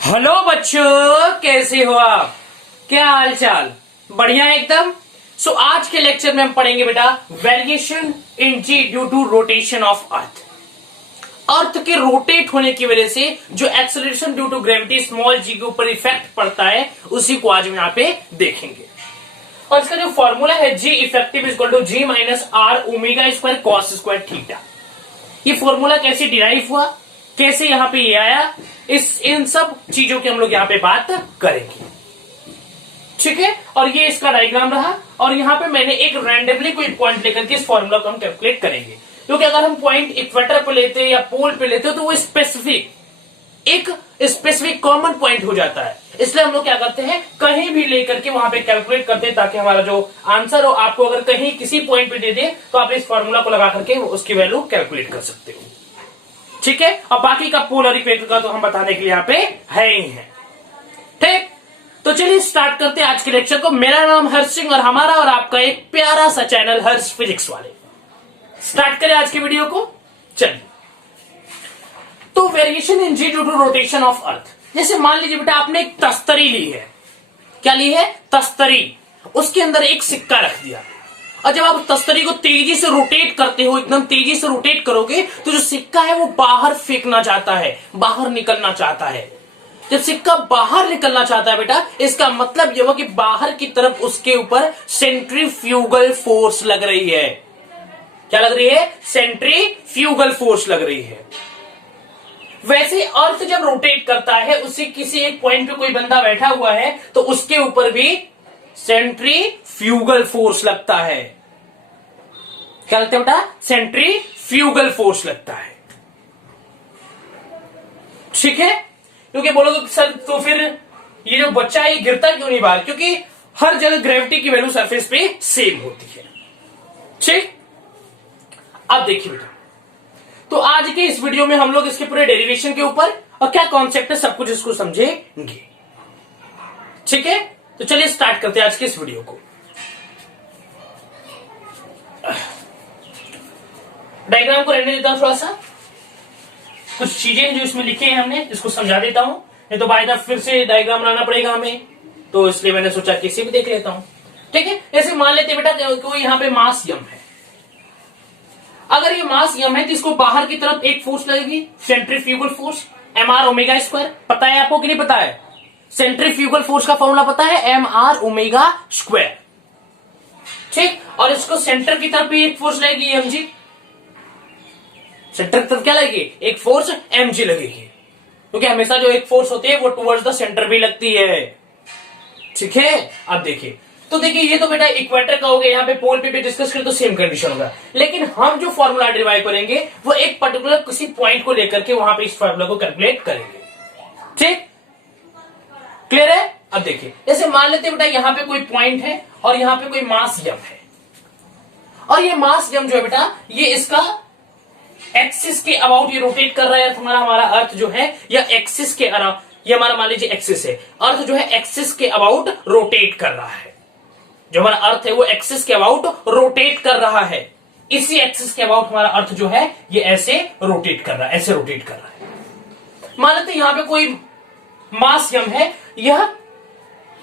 Hello बच्चों, कैसे हो आप? क्या हाल चाल? बढ़िया एकदम। सो आज के लेक्चर में हम पढ़ेंगे बेटा variation in g due to rotation of earth. Earth के रोटेट होने की वजह से जो acceleration due to gravity small g के ऊपर इफेक्ट पड़ता है उसी को आज हम यहाँ पे देखेंगे। और इसका जो फॉर्मूला है g effective equal to g minus r omega square cos square theta. ये फॉर्मूला कैसे डिराइव हुआ, कैसे यहाँ पे ये आया, इन सब चीजों की हम लोग यहाँ पे बात करेंगे। ठीक है, और ये इसका डायग्राम रहा और यहाँ पे मैंने एक रैंडमली कोई पॉइंट लेकर के इस फॉर्मूला को हम कैलकुलेट करेंगे। क्योंकि अगर हम पॉइंट इक्वेटर पे लेते या पोल पे लेते तो वो स्पेसिफिक कॉमन पॉइंट हो जाता है। इसलिए हम लोग क्या करते हैं, कहीं भी लेकर के वहां पे कैलकुलेट करते हैं ताकि हमारा जो आंसर हो आपको अगर कहीं किसी पॉइंट पे दे दे तो आप इस फॉर्मूला को लगा करके उसकी वैल्यू कैलकुलेट कर सकते हो। ठीक है, और बाकी का पोल और इक्वेटर का तो हम बताने के लिए यहाँ पे है ही है। ठीक, तो चलिए स्टार्ट करते हैं आज के लेक्चर को। मेरा नाम हर्ष सिंह और हमारा और आपका एक प्यारा सा चैनल हर्ष फिजिक्स वाले। स्टार्ट करें आज की वीडियो को। चलिए, तो variation in g due to rotation of earth. जैसे मान लीजिए बेटा आपने एक तस्तरी ली है। क्या ली है? तस्तरी। उसके अंदर एक सिक्का रख दिया और जब आप तस्तरी को तेजी से रोटेट करते हो, एकदम तेजी से रोटेट करोगे तो जो सिक्का है वो बाहर फेंकना चाहता है, बाहर निकलना चाहता है। जब सिक्का बाहर निकलना चाहता है बेटा, इसका मतलब यह हुआ कि बाहर की तरफ उसके ऊपर सेंट्रीफ्यूगल फोर्स लग रही है। क्या लग रही है? सेंट्रीफ्यूगल फोर्स लग रही है। वैसे अर्थ जब रोटेट करता है, उसी किसी एक पॉइंट पे कोई बंदा बैठा हुआ है तो उसके ऊपर भी सेंट्रीफ्यूगल फोर्स लगता है। क्या लगता है बेटा? सेंट्रीफ्यूगल फोर्स लगता है। ठीक है, क्योंकि बोलोगे सर तो फिर ये जो बच्चा है ये गिरता क्यों नहीं बाहर? क्योंकि हर जगह ग्रेविटी की वैल्यू सरफेस पे सेम होती है। ठीक, अब देखिए बेटा, तो आज के इस वीडियो में हम लोग इसके पूरे डेरिवेशन के ऊपर और क्या कॉन्सेप्ट है सब कुछ इसको समझेंगे। ठीक है, तो चलिए स्टार्ट करते हैं आज के इस वीडियो को। डायग्राम को रहने देता हूं, थोड़ा सा कुछ चीजें जो इसमें लिखे हैं हमने इसको समझा देता हूं, नहीं तो बाय द फिर से डायग्राम बनाना पड़ेगा हमें, तो इसलिए मैंने सोचा कि इसे भी देख लेता हूं। ठीक है, जैसे मान लेते बेटा कोई यहां पे मास यम है। अगर ये मास यम है तो इसको बाहर की तरफ एक फोर्स लगेगी, centrifugal force m r omega square. पता है आपको कि नहीं पता है? सेंट्रीफ्यूगल फोर्स का फॉर्मूला पता है? M r omega square. ठीक, और इसको सेंटर की तरफ भी एक फोर्स लगेगी, एम जी। सेंटर की तरफ क्या लगेगी? एक फोर्स एम जी लगेगी, क्योंकि हमेशा जो एक फोर्स होती है वो टुवर्ड्स द सेंटर भी लगती है। ठीक है, अब देखिए, तो देखिए ये तो बेटा इक्वेटर का हो गया, यहाँ पे पोल पे भी डिस्कस करें तो सेम कंडीशन होगा। लेकिन हम जो फॉर्मूला डिराइव करेंगे वो एक पर्टिकुलर किसी पॉइंट को लेकर के वहां पे इस फॉर्मूला को कैलकुलेट करेंगे। ठीक, क्लियर है? अब देखिए, जैसे मान लेते बेटा यहां पे कोई पॉइंट है और यहां पे कोई मास यम है, और ये मास यम जो है बेटा ये इसका एक्सिस के अबाउट ये रोटेट कर रहा है। हमारा अर्थ जो है या एक्सिस के अराउंड, ये हमारा मान लीजिए एक्सिस है, अर्थ जो है एक्सिस के अबाउट रोटेट कर रहा है। जो हमारा अर्थ है वो एक्सिस के अबाउट रोटेट कर रहा है। इसी एक्सिस के अबाउट हमारा अर्थ जो है ये ऐसे रोटेट कर रहा है, ऐसे रोटेट कर रहा है। मान लेते यहां पे कोई मास यम है, यह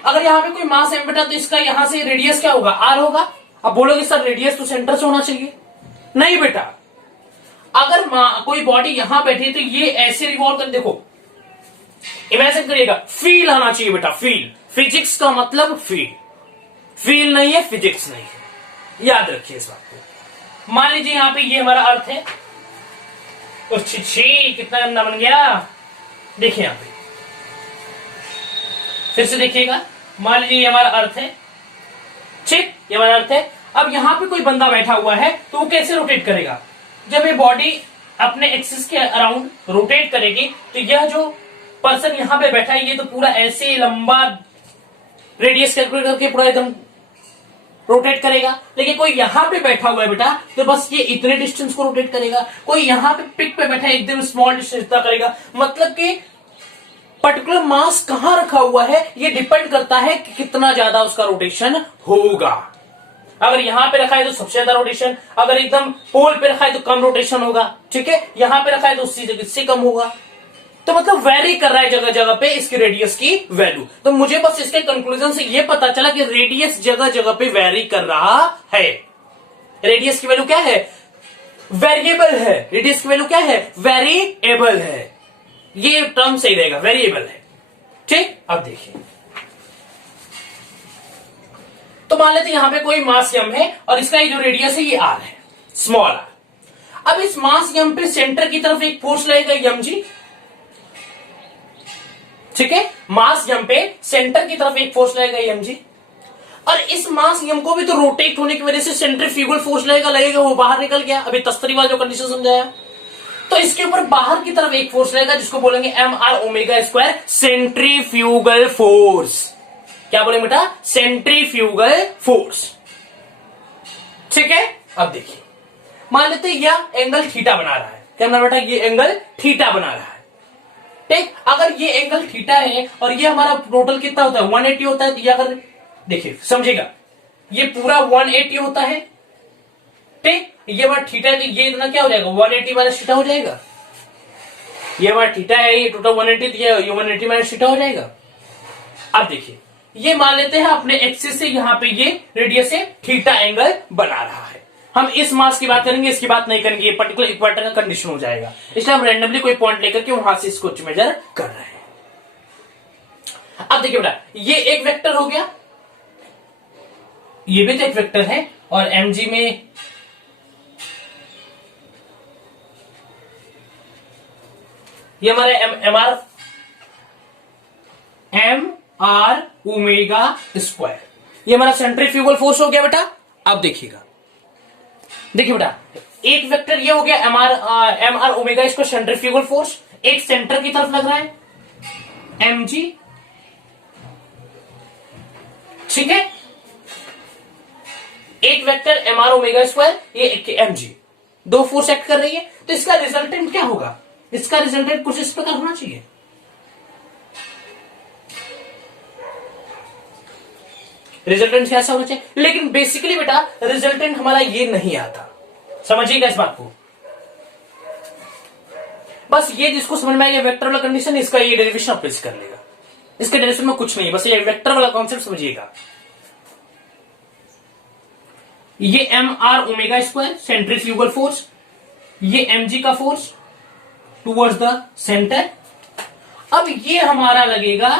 अगर यहां पे कोई मास यम बेटा तो इसका यहां से रेडियस क्या होगा? आर होगा। अब बोलोगे सर रेडियस तो सेंटर से होना चाहिए। नहीं बेटा, अगर कोई बॉडी यहां बैठी है तो ये ऐसे रिवॉल्व कर, देखो इमेजिन करिएगा, फील आना चाहिए बेटा, फील। फिजिक्स का मतलब फील, फील नहीं है फिजिक्स नहीं है, याद रखिए इस बात को। मान लीजिए यहां पे ये हमारा अर्थ है, तो छी कितना गंदा बन गया। देखिए यहां पे फिर से देखिएगा, मान लीजिए ये हमारा अर्थ है। ठीक, ये हमारा अर्थ है। अब यहां पे कोई बंदा बैठा हुआ है तो वो कैसे रोटेट करेगा? जब ये बॉडी अपने एक्सिस के अराउंड रोटेट करेगी तो यह जो पर्सन यहां पे बैठा है ये तो पूरा ऐसे लंबा रेडियस कैलकुलेट करके पूरा एकदम रोटेट करेगा। लेकिन कोई यहां पे बैठा हुआ है बेटा तो बस ये इतने डिस्टेंस को रोटेट करेगा। कोई यहां पे पिक पे बैठा है एकदम स्मॉल डिस्टेंस करेगा। मतलब कि पर्टिकुलर मास कहां रखा हुआ है ये डिपेंड करता है कि कितना ज्यादा उसका रोटेशन होगा। अगर यहां पे रखा है तो सबसे ज्यादा रोटेशन, अगर एकदम पोल पे रखा है तो कम रोटेशन होगा। ठीक है, यहां पे रखा है तो उससे कम होगा। तो मतलब वेरी कर रहा है जगह जगह पे इसकी रेडियस की वैल्यू। तो मुझे बस इसके कंक्लूजन से ये पता चला कि रेडियस जगह जगह पे वेरी कर रहा है। रेडियस की वैल्यू क्या है? वेरिएबल है। रेडियस की वैल्यू क्या है? वेरिएबल है। ये टर्म सही रहेगा, वेरिएबल है। ठीक, अब देखिए, तो मान लेते यहां पे कोई मास m है और इसका ये जो रेडियस है ये r है, स्मॉल r। अब इस मास m पे सेंटर की तरफ एक फोर्स लगेगा mg। ठीक है, मास m पे सेंटर की तरफ एक फोर्स लगेगा mg, और इस मास m को भी तो रोटेट होने की वजह से सेंट्रीफ्यूगल फोर्स लगेगा, वो बाहर निकल गया। अभी तस्तरी वाला जो कंडीशन समझाया, तो इसके ऊपर बाहर की तरफ एक फोर्स लगेगा जिसको बोलेंगे mr omega square, centrifugal force. क्या बोलेंगे बेटा? Centrifugal force. ठीक है, अब देखिए, मान लेते यह एंगल थीटा बना रहा है। क्या बना बेटा? ये एंगल थीटा बना रहा है। ठीक, अगर ये एंगल थीटा है और ये हमारा टोटल कितना होता है? 180 होता है। तो ये अगर देखिए, समझिएगा, ये पूरा 180 होता है। ठीक, ये बार थीटा है तो ये इतना क्या हो जाएगा? 180 माइनस थीटा हो जाएगा। ये बार थीटा है, ये टोटल 180, तो ये 180 माइनस थीटा हो जाएगा। अब देखिए, ये मान लेते हैं अपने एक्सिस से यहां पे ये रेडियस से थीटा एंगल बना रहा है। हम इस मास की बात करेंगे, इसकी बात नहीं करेंगे, ये पर्टिकुलर इक्वेटर का कंडीशन हो जाएगा। इसलिए हम रैंडमली कोई पॉइंट लेकर के वहां से इसको मेजर कर रहे हैं। अब देखिए बेटा, ये एक वेक्टर हो गया, ये भी तो एक वेक्टर है, और mg में ये हमारा एम आर ओमेगा स्क्वायर, ये हमारा सेंट्रीफ्यूगल फोर्स हो गया बेटा। अब देखिएगा, देखिए बेटा, एक वेक्टर ये हो गया m r omega square centrifugal force, एक सेंटर की तरफ लग रहा है mg। ठीक है, एक vector m r omega square, ये एक mg, दो फोर्स एक्ट कर रही है। तो इसका रिजल्टेंट क्या होगा? इसका रिजल्टेंट कुछ इस प्रकार होना चाहिए। रिजल्टेंट कैसा होना चाहिए? लेकिन बेसिकली बेटा रिजल्टेंट हमारा ये नहीं आता, समझिएगा इस बात को। बस ये जिसको समझ में आएगा वेक्टर वाला कंडीशन, इसका ये डेरिवेशन अप्लाई कर लेगा। इसके डेरिवेशन में कुछ नहीं, बस ये वेक्टर वाला कॉन्सेप्ट समझिएगा। ये m r omega square centrifugal force, ये mg का फोर्स टूवर्ड्स द सेंटर। अब ये हमारा लगेगा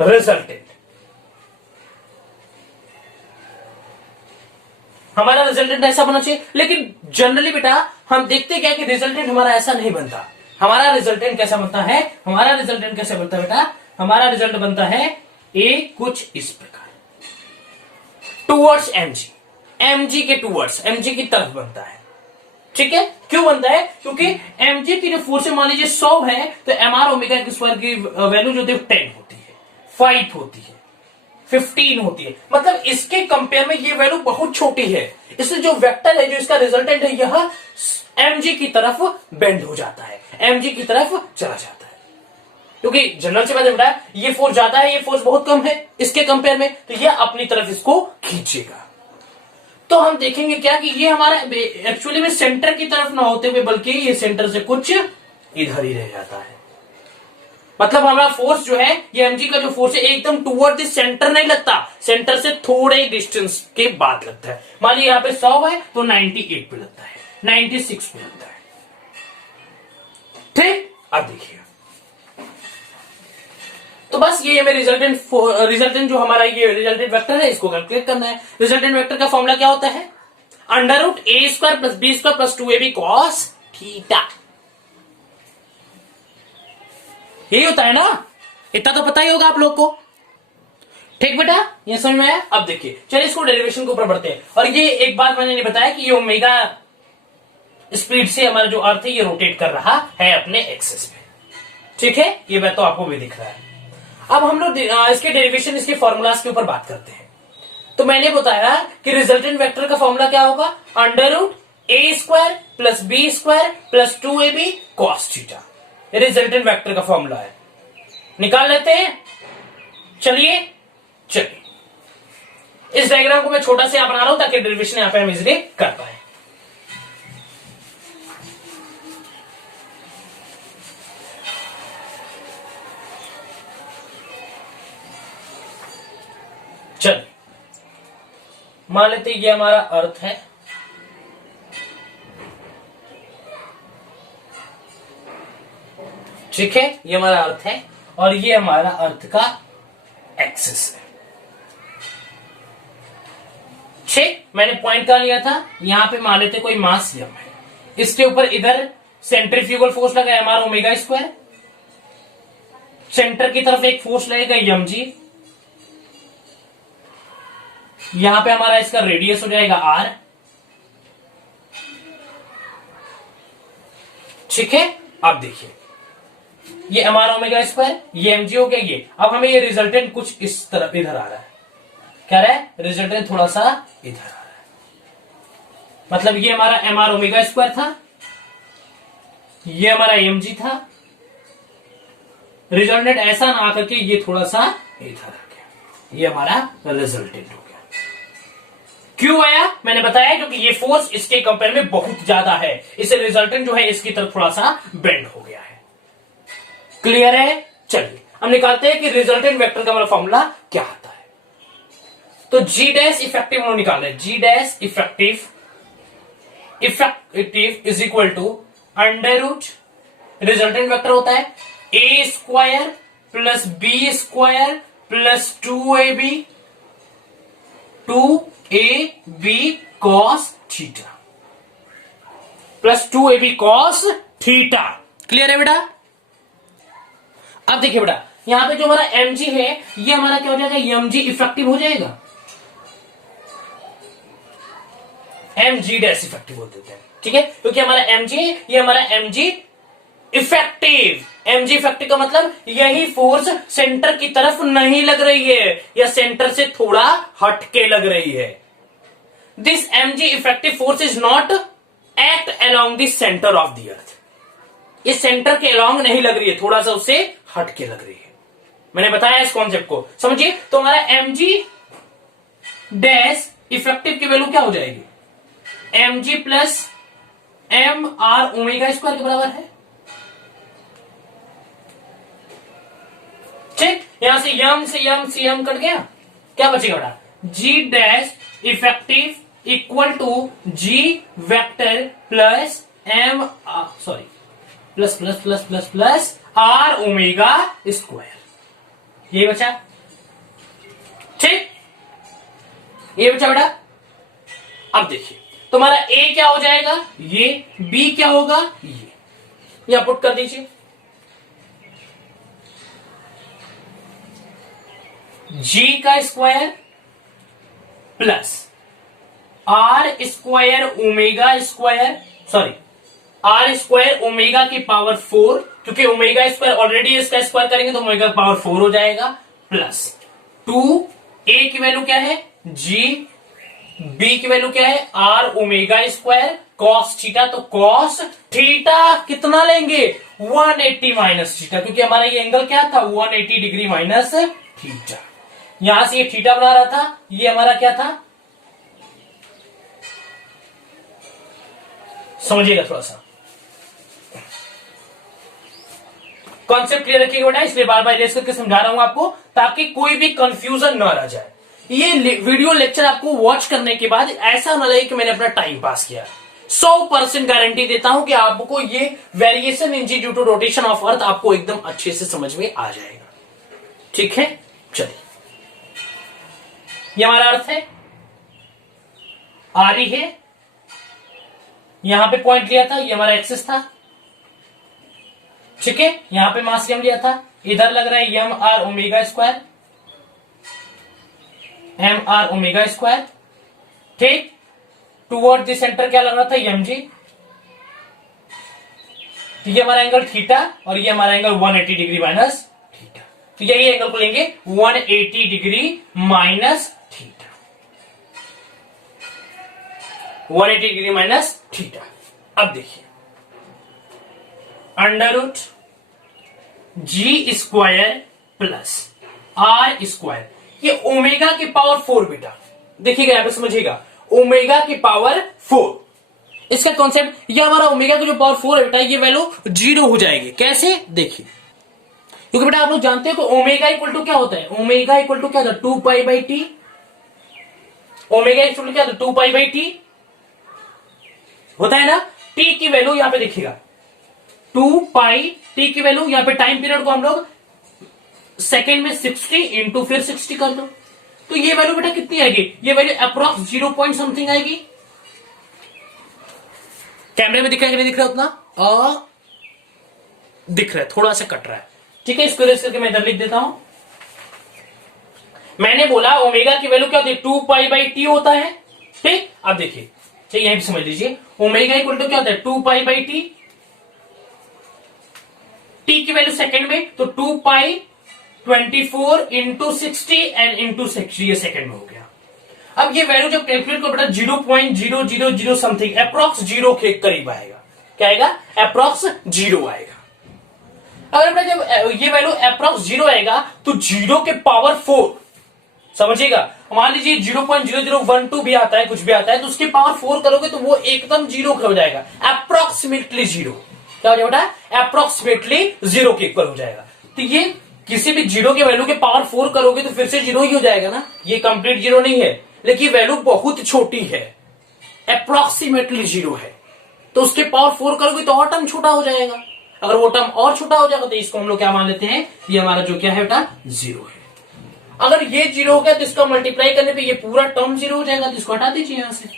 रिजल्टेंट। हमारा रिजल्टेंट ऐसा बनना चाहिए, लेकिन जनरली बेटा हम देखते क्या कि रिजल्टेंट हमारा ऐसा नहीं बनता। हमारा रिजल्टेंट कैसा बनता है? हमारा रिजल्टेंट कैसे बनता है बेटा? हमारा रिजल्ट बनता है ए कुछ इस प्रकार, टूवर्ड्स mg के टूवर्ड्स, mg की तरफ बनता है। ठीक है, क्यों बनता है? क्योंकि mg की जो फोर्स मान लीजिए 100 है, तो एम आर ओमेगा स्क्वायर की वैल्यू जो 10 होती है, 5 होती है, 15 होती है। मतलब इसके कंपेयर में ये वैल्यू बहुत छोटी है। इसलिए जो वेक्टर है, जो इसका रिजल्टेंट है, यह mg की तरफ बेंड हो जाता है, mg की तरफ चला जाता है। क्योंकि जनरल से मैंने बताया ये फोर्स ज्यादा है, ये फोर्स बहुत कम है इसके कंपेयर में, तो यह अपनी तरफ इसको खींचेगा। तो हम देखेंगे क्या कि ये हमारा एक्चुअली में सेंटर की तरफ ना होते हुए बल्कि ये सेंटर से कुछ इधर ही रह जाता है। मतलब हमारा फोर्स जो है, ये mg का जो फोर्स है, एकदम टुवर्ड द सेंटर नहीं लगता, सेंटर से थोड़े डिस्टेंस के बाद लगता है। मान लीजिए यहाँ पे 100 है तो 98 पे लगता है, 96 पे लगता है। ठीक, अब देखिए, तो बस ये हमें रिजल्टेंट जो हमारा ये रिजल्टेंट वेक्टर है, इसको कैलकुलेट करना है। रिजल्टेंट वेक्टर का फॉर्मूला क्या होता है? √a² + b² + 2ab cos theta. यही होता है ना? इतना तो पता ही होगा आप लोग को। ठीक बेटा, ये समझ में आया? अब देखिए, चलिए इसको डेरिवेशन के ऊपर बढ़ते हैं। और ये एक बात मैंने नहीं बताया कि ये ओमेगा स्पीड से हमारा जो अर्थ है ये रोटेट कर रहा है अपने एक्सिस पे। ठीक है, ये बात तो आपको भी दिख रहा है। अब हम लोग इसके डेरिवेशन, इसके फॉर्मूलाज के ऊपर बात करते हैं। तो मैंने बताया कि रिजल्टेंट वेक्टर का फॉर्मूला क्या होगा? √a² + b² + 2ab cos theta. Resultant vector का फॉर्मूला है, निकाल लेते हैं। चलिए इस डायग्राम को मैं छोटा से बना रहा हूं ताकि डेरिवेशन यहां पे हम इजीली कर पाए। मान लेते ये हमारा अर्थ है, ठीक है, ये हमारा अर्थ है और ये हमारा अर्थ का एक्सिस है। ठीक, मैंने पॉइंट कहा लिया था, यहां पे मान लेते कोई मास m है, इसके ऊपर इधर सेंट्रीफ्यूगल फोर्स लगा है हमारा ओमेगा स्क्वायर, सेंटर की तरफ एक फोर्स लगेगा mg, यहां पे हमारा इसका रेडियस हो जाएगा r, ठीक है। अब देखिए ये हमारा ओमेगा स्क्वायर, ये mg हो गया ये। अब हमें ये रिजल्टेंट कुछ इस तरफ इधर आ रहा है, क्या रहा है, रिजल्टेंट थोड़ा सा इधर आ रहा है, मतलब ये हमारा mr ओमेगा स्क्वायर था, ये हमारा mg था, रिजल्टेंट ऐसा ना आकर के ये थोड़ा सा इधर आ गया, ये हमारा रिजल्टेंट हो गया। क्यों आया, मैंने बताया क्योंकि ये फोर्स इसके कंपेयर में बहुत ज्यादा है, इसे रिजल्टेंट जो है इसकी तरफ थोड़ा सा बेंड हो गया है। क्लियर है, चलिए हम निकालते हैं कि रिजल्टेंट वेक्टर का हमारा फॉर्मूला क्या आता है। तो जी डैश इफेक्टिव हम निकाल रहे हैं, g dash effective is equal to under root, resultant vector होता है a square plus b square plus 2ab cos theta plus 2ab cos theta. Clear है बेटा। अब देखिए बेटा, यहां पे जो हमारा mg है ये हमारा क्या हो जाएगा, mg इफेक्टिव हो जाएगा, mg डैश इफेक्टिव बोल देते हैं, ठीक है, क्योंकि हमारा mg ये हमारा mg इफेक्टिव, mg इफेक्टिव का मतलब यही फोर्स सेंटर की तरफ नहीं लग रही है या सेंटर से थोड़ा हटके लग रही है। This mg effective force is not act along the centre of the earth, ये सेंटर के अलोंग नहीं लग रही है, थोड़ा सा उससे हटके लग रही है। मैंने बताया इस कॉन्सेप्ट को समझिए। तो हमारा mg डैश इफेक्टिव की वैल्यू क्या हो जाएगी, mg plus m r omega square के बराबर है, ठीक। यहां से यम कट गया, क्या बचेगा बेटा, g dash effective equal to g vector plus m sorry plus plus plus plus plus r omega square, ये बचा, ठीक, ये बचा बेटा। अब देखिए तुम्हारा a क्या हो जाएगा, ये b क्या होगा, ये यहां पुट कर दीजिए, g का square plus r square omega square, sorry r square omega की पावर 4, क्योंकि ओमेगा स्क्वायर ऑलरेडी इसका स्क्वायर करेंगे तो ओमेगा की पावर 4 हो जाएगा, प्लस 2a की वैल्यू क्या है g, b की वैल्यू क्या है r omega square cos theta, तो कॉस थीटा कितना लेंगे 180 माइनस थीटा, क्योंकि हमारा ये एंगल क्या था 180 डिग्री माइनस थीटा। यहां से ये थीटा बना रहा था, ये हमारा क्या था, समझिएगा थोड़ा सा कॉन्सेप्ट क्लियर रखिएगा बेटा, इसलिए बार बार इरेज करके समझा रहा हूं आपको ताकि कोई भी कंफ्यूजन ना रह जाए। ये वीडियो लेक्चर आपको वॉच करने के बाद ऐसा ना लगे कि मैंने अपना टाइम पास किया, 100% गारंटी देता हूं कि आपको ये variation in g due to rotation of earth आपको एकदम अच्छे से समझ में आ जाएगा, ठीक है। चलिए ये हमारा अर्थ है, आरी है, यहां पे पॉइंट लिया था, ये हमारा एक्सिस था, ठीक है, यहां पे मास यम लिया था, इधर लग रहा है m r omega square, m r omega square, ठीक। टूवर्ड द सेंटर क्या लग रहा था एम जी, तो ये हमारा एंगल थीटा और ये हमारा एंगल 180 डिग्री माइनस थीटा, तो यही एंगल को लेंगे 180 degree minus theta, 180 degree minus theta. अब देखिए under root g square plus r square, ये ओमेगा की पावर 4 बेटा, देखिएगा यहां पे समझिएगा, ओमेगा की पावर 4, इसका कॉन्सेप्ट, ये हमारा ओमेगा की जो पावर 4 है बेटा ये वैल्यू 0 हो जाएगी, कैसे देखिए, क्योंकि बेटा आप लोग जानते हो कि ओमेगा इक्वल टू क्या होता है, ओमेगा इक्वल टू क्या होता है 2 pi by T, omega equal क्या होता है 2π/t होता है ना। टी की वैल्यू यहां पे देखिएगा 2π, टी की वैल्यू यहां पे टाइम पीरियड को हम लोग सेकेंड में 60 इंटू फिर 60 कर दो, तो ये वैल्यू बेटा कितनी आएगी, ये वैल्यू अप्रॉक्स 0 पॉइंट समथिंग आएगी। कैमरे में दिख रहा है कि नहीं दिख रहा उतना दिख रहा है, थोड़ा सा कट रहा है, ठीक है। इसको रेस करके मैं इधर लिख देता हूं। मैंने बोला ओमेगा की वैल्यू क्या होती है 2π/t होता है, ठीक। अब देखिए ठीक यहीं भी समझ लीजिए, ओमेगा इक्वल टू क्या होता है 2π/t, टी की वैल्यू सेकंड में तो 2π 24 इंटू 60 एंड इंटू 60 ये सेकंड में हो गया। अब ये वैल्यू जब कैलकुलेट करो बेटा 0.000 समथिंग अप्रॉक्स 0 के करीब आएगा, क्या आएगा अप्रॉक्स 0 आएगा। अगर बेटा जब ये वैल्यू अप्रॉक्स 0 आएगा तो 0 के पावर 4 समझिएगा, मान लीजिए 0.0012 भी आता है, कुछ भी आता है, तो उसके पावर 4 करोगे तो वो एकदम 0 हो जाएगा, अप्रोक्सीमेटली 0। क्या हो जाएगा बेटा अप्रोक्सीमेटली 0 के इक्वल हो जाएगा। तो ये किसी भी 0 के वैल्यू के पावर 4 करोगे तो फिर से 0 ही हो जाएगा ना, ये कंप्लीट 0 नहीं है, लेकिन वैल्यू बहुत छोटी है, अप्रोक्सीमेटली 0 है, तो उसके पावर 4 करोगे तो और टर्म छोटा हो जाएगा। अगर वो टर्म और छोटा हो जाएगा तो इसको हम लोग क्या मान लेते हैं, ये हमारा जो क्या है बेटा 0 है। अगर ये 0 हो गया तो इसका मल्टीप्लाई करने पे ये पूरा टर्म 0 हो जाएगा, तो इसको हटा दीजिए यहां से।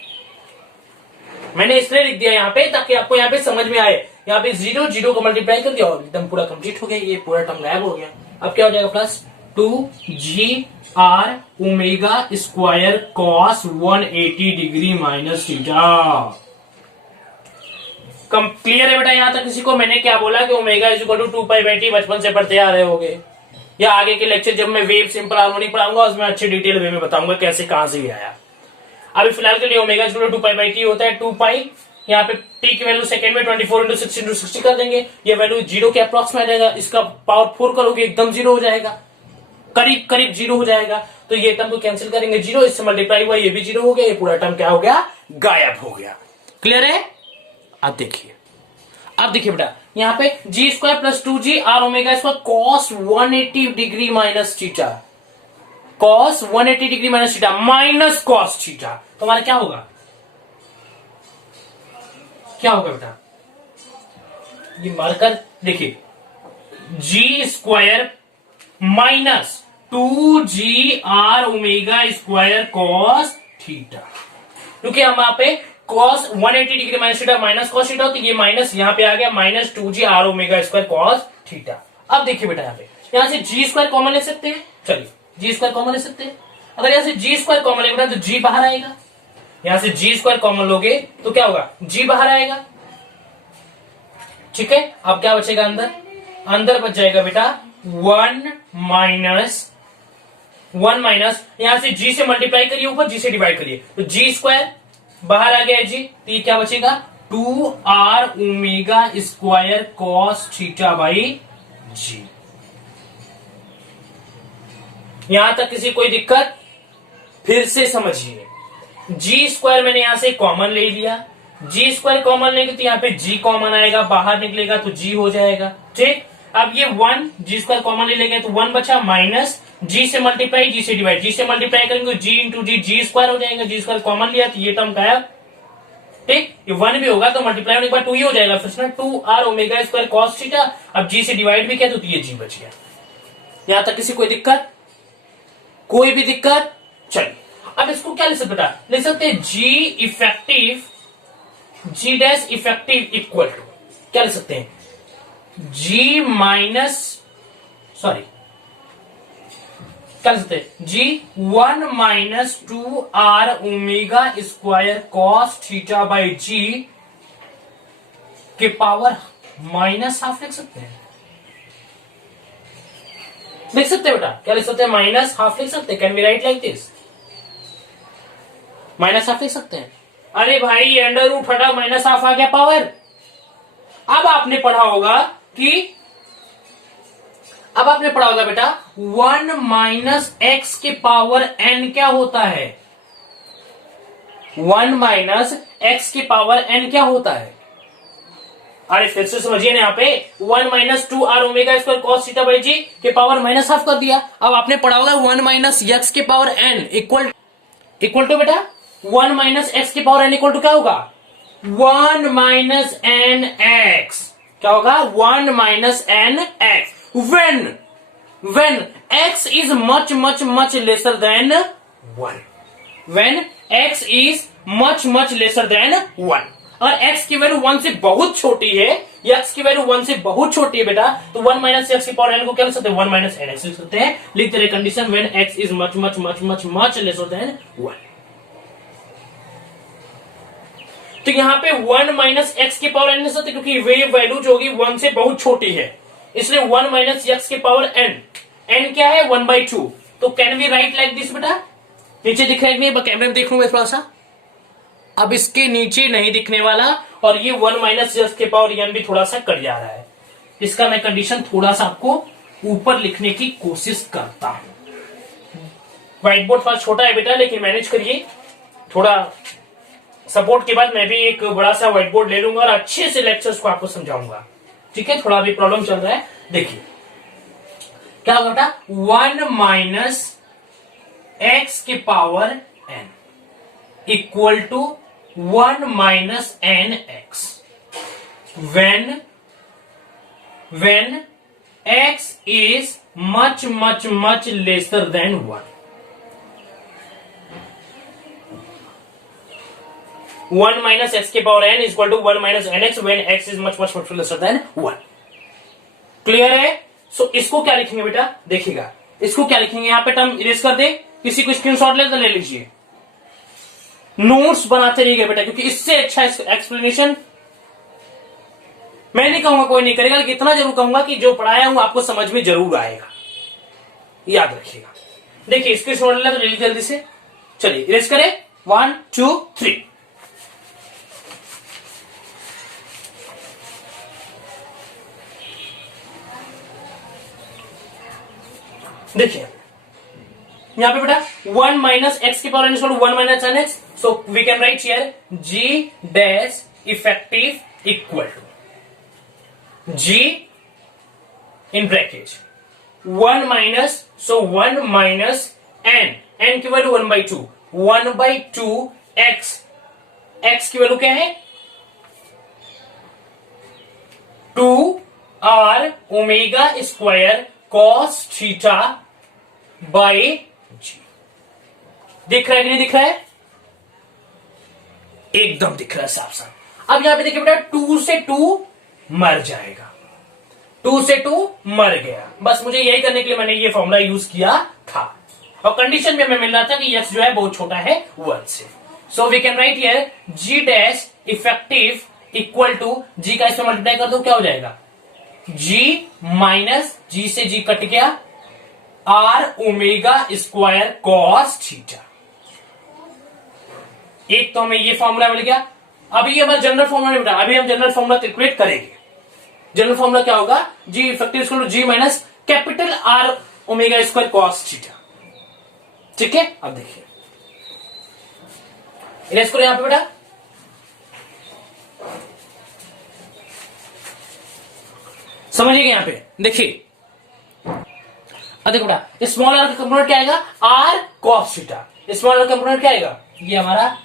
मैंने इसलिए लिख दिया यहाँ पे ताकि आपको यहाँ पे समझ में आए, यहाँ पे 0 को मल्टीप्लाई कर दिया और एकदम पूरा कंप्लीट हो गया, ये पूरा टर्म गायब हो गया। अब क्या हो जाएगा plus 2gr omega square cos 180 degree minus theta. Clear है बेटा यहां तक किसी को? मैंने क्या बोला कि omega is equal to 2π/t बचपन से पढ़ते आ रहे होगे, या आगे के लेक्चर जब मैं वेव सिंपल हार्मोनिक पढ़ाऊंगा उसमें अच्छी डिटेल वे में बताऊंगा कैसे कहां से ये आया। अभी फिलहाल के लिए omega is equal to 2π/t होता है, 2π यहाँ पे t की वैल्यू सेकंड में 24 इंटू 60 इंटू 60 कर देंगे, ये वैल्यू 0 के अप्रॉक्स में आ जाएगा, इसका पावर 4 करोगे एकदम 0 हो जाएगा, करीब करीब 0 हो जाएगा, तो ये टर्म को कैंसिल करेंगे 0, इससे मल्टीप्लाई हुआ ये भी 0 हो गया, ये पूरा टर्म क्या हो गया गायब हो गया। क्लियर है? अब देखिए बेटा यहाँ पे g square plus 2g r omega square cos 180 degree minus theta, cos 180 degree minus theta minus cos theta, तो हमारा क्या होगा बेटा, ये मार्कर देखिए g square minus 2g r omega square cos theta, क्योंकि हम यहाँ पे cos 180 degree minus theta minus cos theta, तो ये माइनस यहाँ पे आ गया minus 2g r omega square cos theta. अब देखिए बेटा यहाँ से जी स्क्वायर कॉमन ले सकते हैं, चलिए जी स्क्वायर कॉमन ले सकते हैं। अगर यहाँ से जी स्क्वायर कॉमन लेगा तो जी बाहर आएगा, यहां से जी स्क्वायर कॉमन लोगे तो क्या होगा जी बाहर आएगा, ठीक है। अब क्या बचेगा अंदर बच जाएगा बेटा 1 माइनस यहां से जी से मल्टीप्लाई करिए, ऊपर जी से डिवाइड करिए, तो जी स्क्वायर बाहर आ गया है जी, तो ये क्या बचेगा 2r omega square cos theta by g. यहां तक किसी कोई दिक्कत? फिर से समझिए, जी स्क्वायर मैंने यहां से कॉमन ले लिया, जी स्क्वायर कॉमन लेंगे तो यहाँ पे जी कॉमन आएगा, बाहर निकलेगा तो जी हो जाएगा, ठीक। अब ये 1 जी स्क्वायर कॉमन ले लेंगे तो 1 बचा माइनस जी से मल्टीप्लाई जी से डिवाइड, जी से मल्टीप्लाई करेंगे जी इंटू जी, जी स्क्वायर हो जाएगा, जी स्क्वायर कॉमन लिया तो ये टर्म गायब, ठीक। ये 1 भी होगा तो मल्टीप्लाई होने के बाद 2 ही हो जाएगा, फिर 2r omega square cos theta, अब जी से डिवाइड भी किया तो ये जी बच गया। यहां तक किसी कोई दिक्कत? कोई भी दिक्कत? चलिए अब इसको क्या लिख सकते हैं, लिख सकते हैं g effective g dash effective equal to क्या लिख सकते हैं जी माइनस क्या लिख सकते हैं g 1 minus 2r omega square cos theta by g के पावर माइनस हाफ लिख सकते हैं, बेटा क्या लिख सकते हैं माइनस हाफ लिख सकते हैं, can be right like this, minus half लिख सकते हैं। अरे भाई अंडर रूट हटा माइनस हाफ आ गया पावर। अब आपने पढ़ा होगा बेटा 1 माइनस एक्स के पावर एन क्या होता है, 1 माइनस एक्स के पावर एन क्या होता है। अरे फिर से समझिए ना, यहाँ पे 1 minus 2r omega square cos theta by g के पावर माइनस हाफ कर दिया। अब आपने पढ़ा होगा 1 माइनस एक्स के पावर एन इक्वल टू बेटा 1 माइनस एक्स की पावर एन इक्वल टू क्या होगा 1 माइनस एन एक्स, क्या होगा 1 minus n x when x is much lesser than 1, when x is much lesser than 1, और x की वैल्यू 1 से बहुत छोटी है या x की वैल्यू 1 से बहुत छोटी है बेटा, तो 1 माइनस एक्स की पावर n को क्या लिख सकते हैं 1 माइनस एन एक्स लिख सकते हैं। लिखते रहे condition when x is much lesser than 1। तो यहां पे 1 माइनस एक्स की पावर n लिख सकते क्योंकि वे वैल्यू जो होगी 1 से बहुत छोटी है, इसलिए 1 माइनस एक्स की पावर n, n क्या है 1/2, तो can we write like this बेटा। नीचे दिख रहा है नहीं, कैमरे में देख लूंगा थोड़ा सा, अब इसके नीचे नहीं दिखने वाला, और ये 1 माइनस एक्स के पावर n भी थोड़ा सा कट जा रहा है। इसका मैं कंडीशन थोड़ा सा आपको ऊपर लिखने की कोशिश करता हूं। व्हाइट बोर्ड थोड़ा छोटा है बेटा, लेकिन मैनेज करिए, थोड़ा सपोर्ट के बाद मैं भी एक बड़ा सा व्हाइट बोर्ड ले लूंगा और अच्छे से लेक्चर्स को आपको समझाऊंगा, ठीक है। थोड़ा अभी प्रॉब्लम चल रहा है, देखिए क्या होगा बेटा 1 माइनस एक्स की power n equal to 1 minus n x when x is much lesser than 1, 1 minus x के power n equal to 1 minus n x when x is much lesser than 1। Clear है। So इसको क्या लिखेंगे बेटा, देखिएगा इसको क्या लिखेंगे, यहां पे टर्म इरेज कर दे, किसी को स्क्रीनशॉट ले तो ले लीजिए, नोट्स बनाते रहिएगा बेटा, क्योंकि इससे अच्छा एक्सप्लेनेशन मैं नहीं कहूंगा कोई नहीं करेगा, लेकिन इतना जरूर कहूंगा कि जो पढ़ाया हूं आपको समझ में जरूर आएगा, याद रखिएगा। देखिए स्क्रीनशॉट ले तो जल्दी से, चलिए इरेज करें 1 2 3। देखिए यहां पे बेटा 1 माइनस एक्स की power n equal to 1 minus n x, so we can write here g dash effective equal to g in bracket 1 minus, so 1 minus n की वैल्यू 1/2, 1/2 x की वैल्यू क्या है 2r omega square cos theta by g. दिख रहा है कि नहीं दिख रहा है, एकदम दिख रहा है साफ साफ। अब यहां पे देखिए बेटा 2 से 2 मर जाएगा, 2 से 2 मर गया, बस मुझे यही करने के लिए मैंने ये फॉर्मूला यूज किया था, और कंडीशन में हमें मिल रहा था कि x जो है बहुत छोटा है 1 से। So we can write here g dash effective equal to g का इसमें मल्टीप्लाई कर दो, क्या हो जाएगा g माइनस g से g कट गया r omega square cos theta. एक तो हमें ये फॉर्मूला मिल गया। अभी ये हमारा जनरल फॉर्मूला नहीं बेटा, अभी हम जनरल फॉर्मूला कैलकुलेट करेंगे। जनरल फॉर्मूला क्या होगा g effective equal to g minus capital r omega square cos theta, ठीक है। अब देखिए इरेज करो यहां पे बेटा, समझिएगा यहां पे देखिए, देखो बेटा स्मॉल आर का कंपोनेंट क्या आएगा r cos theta, small r का कंपोनेंट क्या आएगा, ये हमारा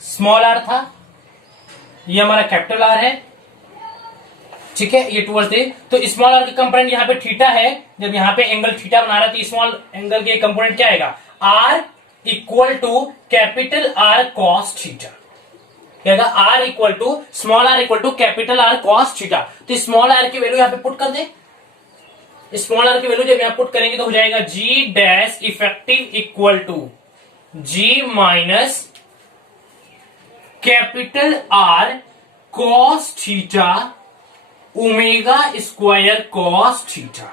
स्मॉल आर था, ये हमारा कैपिटल आर है, ठीक है, ये टूवर्ड्स दे, तो स्मॉल आर का कंपोनेंट यहाँ पे थीटा है, जब यहाँ पे एंगल थीटा बना रहा है तो स्मॉल एंगल के कंपोनेंट क्या आएगा r equal to capital r cos theta, r equal to small r equal to capital r cos theta. तो स्मॉल आर की वैल्यू यहां पे पुट कर दे, स्मॉल आर की वैल्यू जब यहां पुट करेंगे तो हो जाएगा g dash effective equal to g minus capital r cos theta omega square cos theta.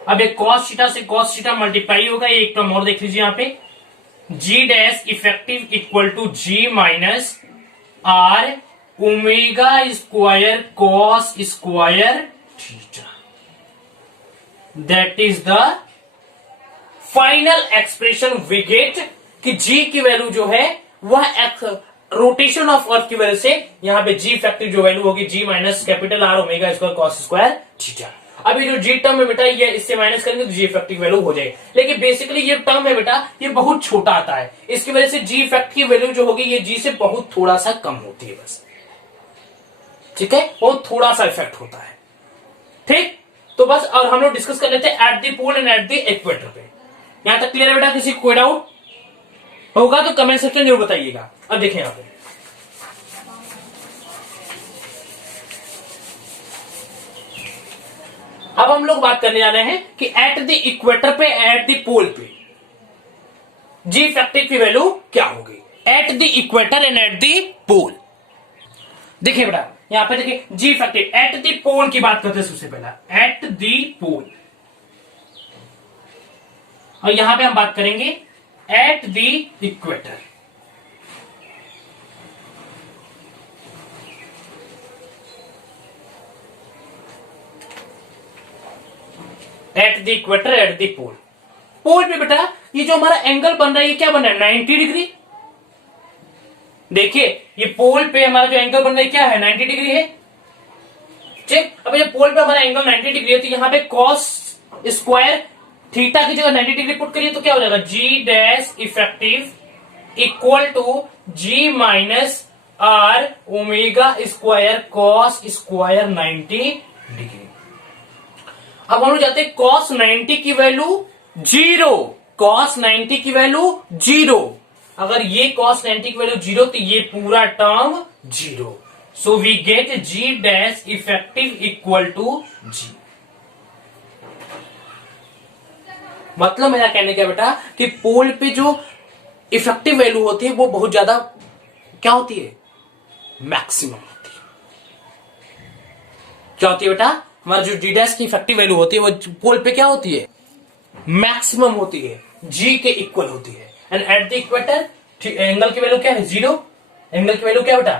अब एक कॉस थीटा से कॉस थीटा मल्टीप्लाई होगा, ये एक टर्म और देख लीजिए यहां पे, g dash effective equal to g minus r omega square cos square theta. That is the final expression we get कि g की वैल्यू जो है वह रोटेशन ऑफ अर्थ की वजह से यहां पे g इफेक्टिव जो वैल्यू होगी g minus capital are omega square cos square theta. अभी जो जी टर्म है बेटा ये इससे माइनस करेंगे तो जी इफेक्टिव वैल्यू हो जाएगी, लेकिन बेसिकली ये टर्म है बेटा ये बहुत छोटा आता है, इसकी वजह से जी इफेक्ट की वैल्यू जो होगी ये जी से बहुत थोड़ा सा कम होती है बस, ठीक है, बहुत थोड़ा सा इफेक्ट होता है। ठीक, तो बस और हम लोग डिस्कस कर लेते हैं at the pole and at the equator पे। यहां तक क्लियर है बेटा? किसी को कोई डाउट होगा तो कमेंट सेक्शन जरूर बताइएगा। अब देखें यहां पे अब हम लोग बात करने जा रहे हैं कि एट द इक्वेटर पे एट द पोल पे जी इफेक्टिव की वैल्यू क्या होगी at the equator and at the pole. देखिए बेटा यहां पे देखिए g effective at the pole की बात करते हैं सबसे पहला एट द पोल, और यहां पे हम बात करेंगे at the equator. At the equator at the pole, pole पे बेटा ये जो हमारा एंगल बन रहा है ये क्या बन रहा है 90 डिग्री। देखिए ये पोल पे हमारा जो एंगल बन रहा है क्या है 90 डिग्री है। ठीक, अब ये पोल पे हमारा एंगल 90 डिग्री है तो यहां पे कॉस स्क्वायर थीटा की जगह 90 डिग्री पुट करिए तो क्या हो जाएगा g dash effective equal to g minus r omega square cos square 90 degree. अब हम लोग जाते हैं cos 90 की वैल्यू 0, cos 90 की वैल्यू 0, अगर ये cos 90 की वैल्यू 0 तो ये पूरा term 0, so we get g dash effective equal to g. मतलब मेरा कहने का बेटा कि पोल पे जो इफेक्टिव वैल्यू होती है वो बहुत ज्यादा क्या होती है मैक्सिमम होती है। क्या होती है बेटा हमारा जो जी डैश की इफेक्टिव वैल्यू होती है वो पोल पे क्या होती है मैक्सिमम होती है, जी के इक्वल होती है। And at the equator angle की वैल्यू क्या है 0, एंगल की वैल्यू क्या बेटा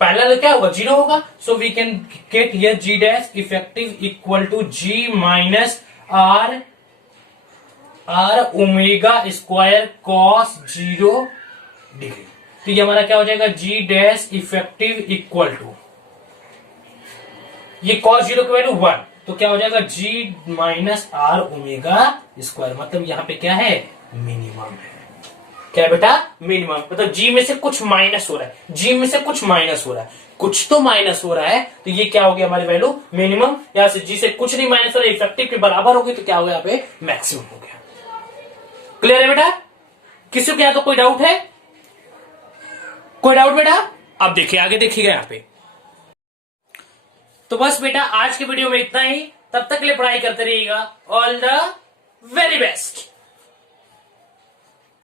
पहला क्या होगा 0 होगा, so we can get here g dash effective equal to g minus r r omega square cos 0 degree. तो ये हमारा क्या हो जाएगा g dash effective equal to ये कॉस 0 की वैल्यू 1 तो क्या हो जाएगा g minus r omega square, मतलब यहां पे क्या है मिनिमम है। क्या है बेटा मिनिमम, मतलब जी में से कुछ माइनस हो रहा है, जी में से कुछ माइनस हो रहा है, कुछ तो माइनस हो रहा है तो ये क्या हो गया हमारी वैल्यू मिनिमम। यहां से जी से कुछ नहीं माइनस हो रहा है इफेक्टिव के बराबर होगी तो क्या हो गया यहाँ पे मैक्सिमम हो गया। क्लियर है बेटा? किसी को यहाँ तो कोई डाउट है? कोई डाउट बेटा? अब देखिए आगे देखिएगा यहाँ पे। तो बस बेटा आज की वीडियो में इतना ही, तब तक के लिए पढ़ाई करते रहिएगा। All the very best.